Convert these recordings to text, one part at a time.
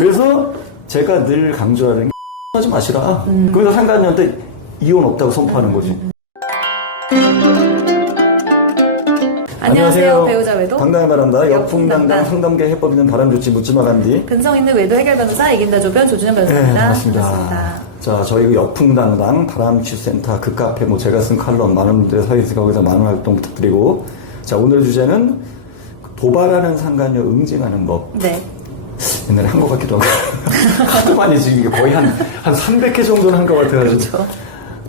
그래서 제가 늘 강조하는 게 하지 마시라. 음. 그래서 상관녀한테 이혼 없다고 선포하는 거지. 안녕하세요. 배우자 외도 당당히 말한다. 역풍당당. 역풍당당 상담계 해법 있는 바람 좋지 묻지마 간디. 근성 있는 외도 해결 변호사 이긴다 조변 조준현 네, 변호사입니다. 반갑습니다. 반갑습니다. 자, 저희 그 역풍당당 바람취센터 그 카페 뭐 제가 쓴 칼럼 많은 분들이 서 있으니까 거기서 많은 활동 부탁드리고 자, 오늘 주제는 도발하는 상관녀 응징하는 법. 네. 옛날에 한 것 같기도 하고 하도 많이 지금 이게 거의 한, 한 300회 정도는 한 것 같아가지고 그렇죠.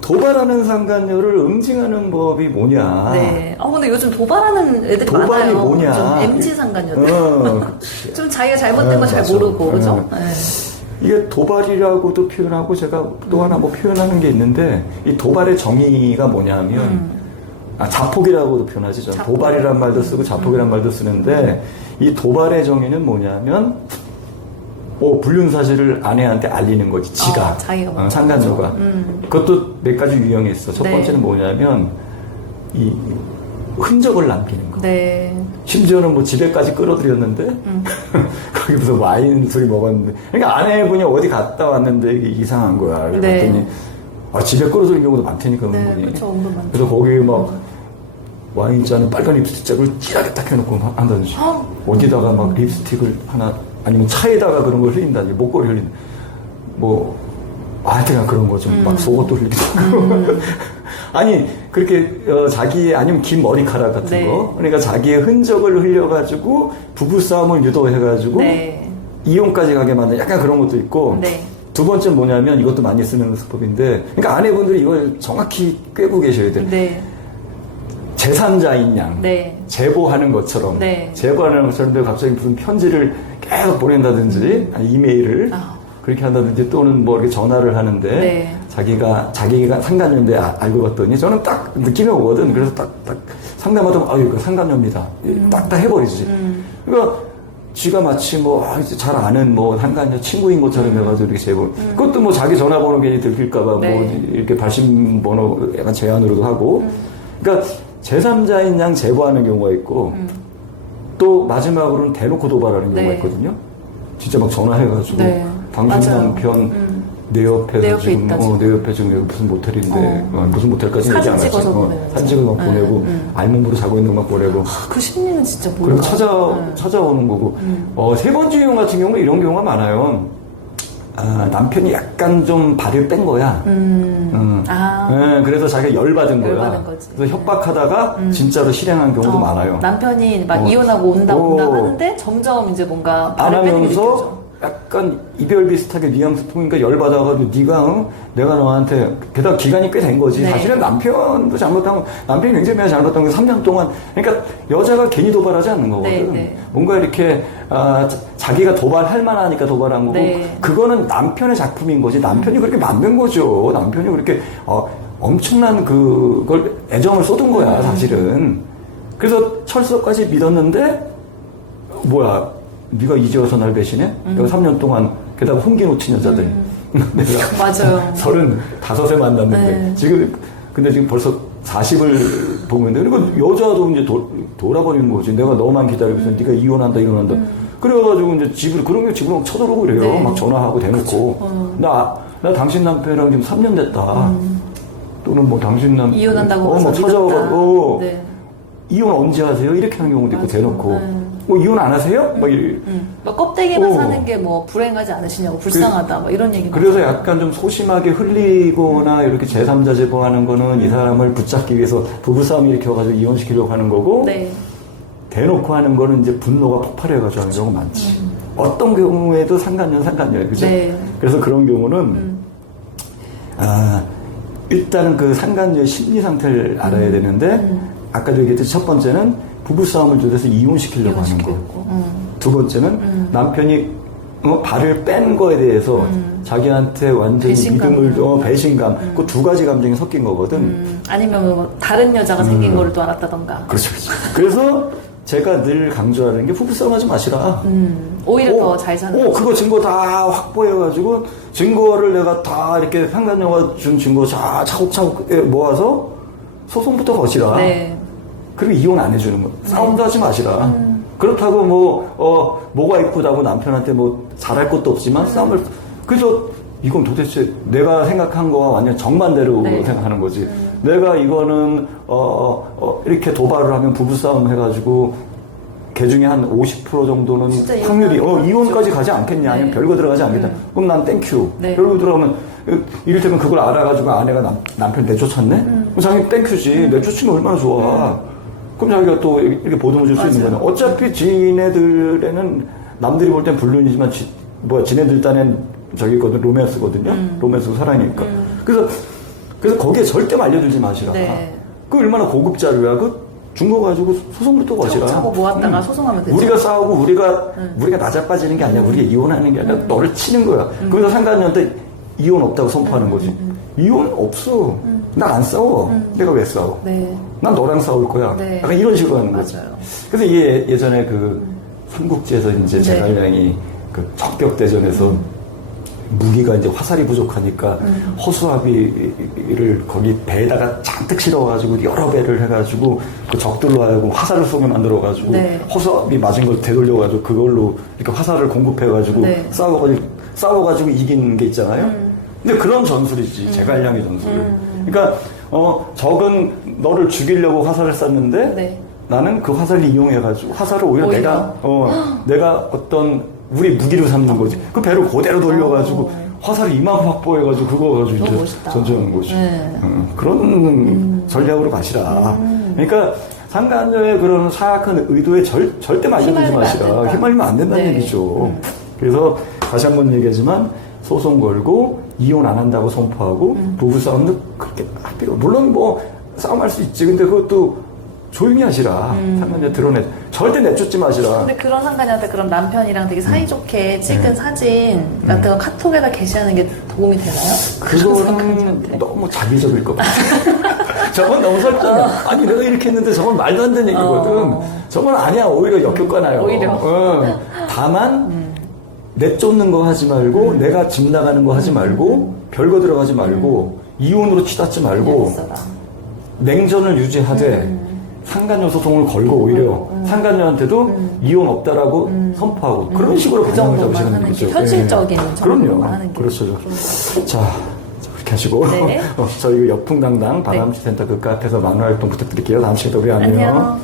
도발하는 상관녀를 응징하는 법이 뭐냐 네. 어 근데 요즘 도발하는 애들이 도발이 많아요. 뭐냐 좀 MZ 상관녀들. 어, 좀 자기가 잘못된 거 어, 잘 맞아. 모르고 그죠? 어. 네. 이게 도발이라고도 표현하고 제가 또 하나 뭐 표현하는 게 있는데 이 도발의 정의가 뭐냐면 음. 아, 자폭이라고도 표현하지 저 자폭. 도발이란 말도 쓰고 자폭이란 말도 쓰는데 이 도발의 정의는 뭐냐면 어, 불륜 사실을 아내한테 알리는 거지 지가 어, 먼저. 상간녀가 음. 그것도 몇 가지 유형이 있어 첫 네. 번째는 뭐냐면 이 흔적을 남기는 거 네. 심지어는 뭐 집에까지 끌어들였는데 음. 거기 무슨 와인 술이 먹었는데 그러니까 아내분이 어디 갔다 왔는데 이게 이상한 거야 네. 그랬더니 아, 집에 끌어들인 경우도 많다니까 네, 은근히 그쵸, 은근 많죠. 그래서 거기에 막 와인잔에 빨간 립스틱을 진하게 딱 해놓고 하- 한다든지 어? 어디다가 막 립스틱을 하나 아니면 차에다가 그런 걸 흘린다든지 목걸이 흘린 뭐 하여튼 그런 거좀 음. 막 속옷도 흘리기도 하고 아니 그렇게 어, 자기의 아니면 긴 머리카락 같은 네. 거 그러니까 자기의 흔적을 흘려가지고 부부싸움을 유도해가지고 네. 이혼까지 가게 만든 약간 그런 것도 있고 네. 두 번째 뭐냐면 이것도 많이 쓰는 수법인데 그러니까 아내분들이 이걸 정확히 꿰고 계셔야 돼 네. 제3자인 양 네. 제보하는 것처럼 네. 제보하는 것처럼 갑자기 무슨 편지를 계속 보낸다든지 아니 이메일을 아. 그렇게 한다든지 또는 뭐 이렇게 전화를 하는데 네. 자기가 자기가 상간녀인데 아- 알고 봤더니 저는 딱 느낌이 오거든 그래서 딱딱 상담하다 보면 아유 이거 상간녀입니다 딱딱 해버리지 음. 그러니까 쥐가 마치 뭐 아, 잘 아는 뭐 상간녀 친구인 것처럼 해가지고 이렇게 제보 그것도 뭐 자기 전화번호 괜히 들킬까봐 음. 네. 뭐 이렇게 발신번호 약간 제한으로도 하고 그러니까 제3자인 양 제보하는 경우가 있고 음. 또 마지막으로는 대놓고 도발하는 경우가 네. 있거든요. 진짜 막 전화해가지고 네. 맞아요. 남편 음. 내 옆에서 내 옆에 지금 있다, 어. 내 옆에 지금 여기 무슨 모텔인데 어. 어, 무슨 모텔까지 얘기 안 하지. 어. 사진 찍어서 막 네, 보내고 음. 알몸으로 자고 있는 거막 보내고 아, 그 심리는 진짜 몰라. 그리고 찾아 네. 찾아오는 거고 음. 어, 세 번째 유형 같은 경우는 이런 경우가 많아요. 아, 남편이 약간 좀 발을 뺀 거야. 음. 음. 아. 네, 그래서 자기가 열받은 거야. 열받은 거지. 그래서 협박하다가 진짜로 실행한 경우도 어, 많아요. 남편이 막 어. 이혼하고 온다 온다 어. 하는데 점점 이제 뭔가 안 발을 빼는 게 느껴져. 약간 이별 비슷하게 뉘앙스 통이니까 열받아가지고 네가 응? 내가 너한테 게다가 기간이 꽤 된 거지 네. 사실은 남편도 잘못한 거 남편이 굉장히 많이 잘못한 게 3년 동안 그러니까 여자가 괜히 도발하지 않는 거거든 네, 네. 뭔가 이렇게 아, 자- 자기가 도발할 만하니까 도발한 거고 네. 그거는 남편의 작품인 거지 남편이 그렇게 만든 거죠 남편이 그렇게 어, 엄청난 그걸 애정을 쏟은 거야 음. 사실은 그래서 철석까지 믿었는데 뭐야 네가 이제 와서 날 배신해? 내가 3년 동안 게다가 홍기 놓친 여자들 내가 음. 맞아요. 서른 다섯에 만났는데 네. 지금 근데 지금 벌써 40을 보고 있는데 그리고 여자도 이제 도, 돌아버리는 거지 내가 너만 기다리고 있어 네가 이혼한다 이혼한다 그래가지고 이제 집으로 그런 게 집으로 막 쳐들어오고 그래요 음. 네. 막 전화하고 대놓고 어. 나, 나 당신 남편이랑 지금 3년 됐다 또는 뭐 당신 남 음. 이혼한다고 어, 뭐 믿었다. 어, 네. 이혼 언제 하세요? 이렇게 하는 경우도 있고 맞아. 대놓고 네. 뭐 이혼 안 하세요? 막 이- 음. 막 껍데기만 어. 사는 게 뭐 불행하지 않으시냐고 불쌍하다 막 이런 얘기 그래서 약간 좀 소심하게 흘리거나 이렇게 제3자 제보하는 거는 이 사람을 붙잡기 위해서 부부싸움 일으켜가지고 이혼시키려고 하는 거고 네. 대놓고 하는 거는 이제 분노가 폭발해가지고 하는 경우가 많지. 어떤 경우에도 상관녀 상관녀예요. 그죠? 네. 그래서 그런 경우는 음. 아, 일단은 그 상간녀의 심리 상태를 알아야 음. 되는데 아까도 얘기했듯이 첫 번째는 부부싸움을 조져서 이혼시키려고 하는 거. 음. 두 번째는 남편이 어, 발을 뺀 거에 대해서 자기한테 완전히 음. 배신감. 믿음을 어, 배신감 그두 가지 감정이 섞인 거거든. 음. 아니면 뭐 다른 여자가 생긴 거를 또 알았다던가. 그렇죠, 그렇죠. 그래서 제가 늘 강조하는 게 부부싸움 하지 마시라. 음. 오히려 더 잘 사는 오, 거지. 그거 증거 다 확보해가지고 증거를 내가 다 이렇게 상간녀가 준 증거 다 차곡차곡 모아서 소송부터 거시라. 네. 그리고 이혼 안 해주는 거. 싸움도 하지 마시라. 그렇다고 뭐, 어, 뭐가 이쁘다고 남편한테 뭐 잘할 것도 없지만 싸움을, 그래서 이건 도대체 내가 생각한 거와 완전 정반대로 네. 생각하는 거지. 내가 이거는, 어, 어, 이렇게 도발을 하면 부부싸움 해가지고 개 중에 한 50% 정도는 확률이, 어, 이혼까지 거죠. 가지 않겠냐, 아니면 네. 별거 들어가지 않겠냐. 그럼 난 땡큐. 네. 별거 들어가면, 이를테면 그걸 알아가지고 아내가 남, 남편 내쫓았네? 음. 그럼 자기 땡큐지. 내쫓으면 얼마나 좋아. 그럼 자기가 또 이렇게 보듬어 줄 수 있는. 거는 어차피 지네들에는 남들이 볼 땐 불륜이지만 지, 뭐야 지네들 딴엔 저기 거든 로맨스거든요. 음. 로맨스 사랑이니까. 그래서 그래서 거기에 절대 말려들지 마시라. 네. 그 얼마나 고급 자료야. 그 준거 가지고 소송부터 거시라. 차고 모았다가 소송하면 되죠. 우리가 싸우고 우리가 우리가 나자빠지는 게 아니라 우리가 이혼하는 게 아니라 너를 치는 거야. 그래서 상관녀한테 이혼 없다고 선포하는 거지. 이혼 없어. 난 안 싸워. 내가 왜 싸워? 네. 난 너랑 싸울 거야. 네. 약간 이런 식으로 하는. 맞아요. 그래서 이게 예전에 그 삼국지에서 이제 네. 제갈량이 그 적격 대전에서 무기가 이제 화살이 부족하니까 음. 허수아비를 거기 배에다가 잔뜩 실어가지고 여러 배를 해가지고 그 적들로 하여금 화살을 쏘게 만들어가지고 네. 허수아비 맞은 걸 되돌려가지고 그걸로 이렇게 화살을 공급해가지고 네. 싸워가지고 싸워가지고 이긴 게 있잖아요. 음. 근데 그런 전술이지 제갈량의 전술. 그러니까 어 적은 너를 죽이려고 화살을 쐈는데 네. 나는 그 화살을 이용해가지고 화살을 오히려, 오히려? 내가 어 내가 어떤 우리 무기로 삼는 거지. 그 배를 그대로 돌려가지고 화살을 이만큼 확보해가지고 그거 가지고 너무 이제 멋있다. 전쟁하는 거지. 네. 어, 그런 전략으로 가시라. 그러니까 상간녀의 그런 사악한 의도에 절, 절대 말려들지 마시라. 휘말리면 안 된다는 네. 얘기죠. 그래서 다시 한 번 얘기하지만 소송 걸고 이혼 안 한다고 선포하고 음. 부부 싸움도 그렇게 할 필요 물론 뭐 싸움할 수 있지. 근데 그것도 조용히 하시라. 상간녀 드러내. 절대 내쫓지 마시라. 음. 근데 그런 상관이한테 그럼 남편이랑 되게 사이좋게 찍은 사진 같은 거 카톡에다 게시하는 게 도움이 되나요? 그거는. 너무 자기적일 것 같아. 저건 너무 설정이야. 아니, 내가 이렇게 했는데 저건 말도 안 되는 얘기거든. 어. 저건 아니야. 오히려 역효과 나요. 오히려. 응. 다만, 내쫓는 거 하지 말고, 내가 집 나가는 거 하지 말고, 별거 들어가지 말고, 이혼으로 치닫지 말고. 냉전을 유지하되, 상간녀 소송을 걸고 오히려 상간녀한테도 이혼 없다라고 선포하고 그런 식으로 그 방향을 정도만 잡으시는 거죠. 게 현실적인 예. 정도로만 그럼요. 그렇죠. 자, 자, 그렇게 하시고 네. 어, 저희 역풍당당 바람시 센터 그 카페에서 많은 활동 부탁드릴게요. 다음 시간에 또 봬요. 안녕. 안녕.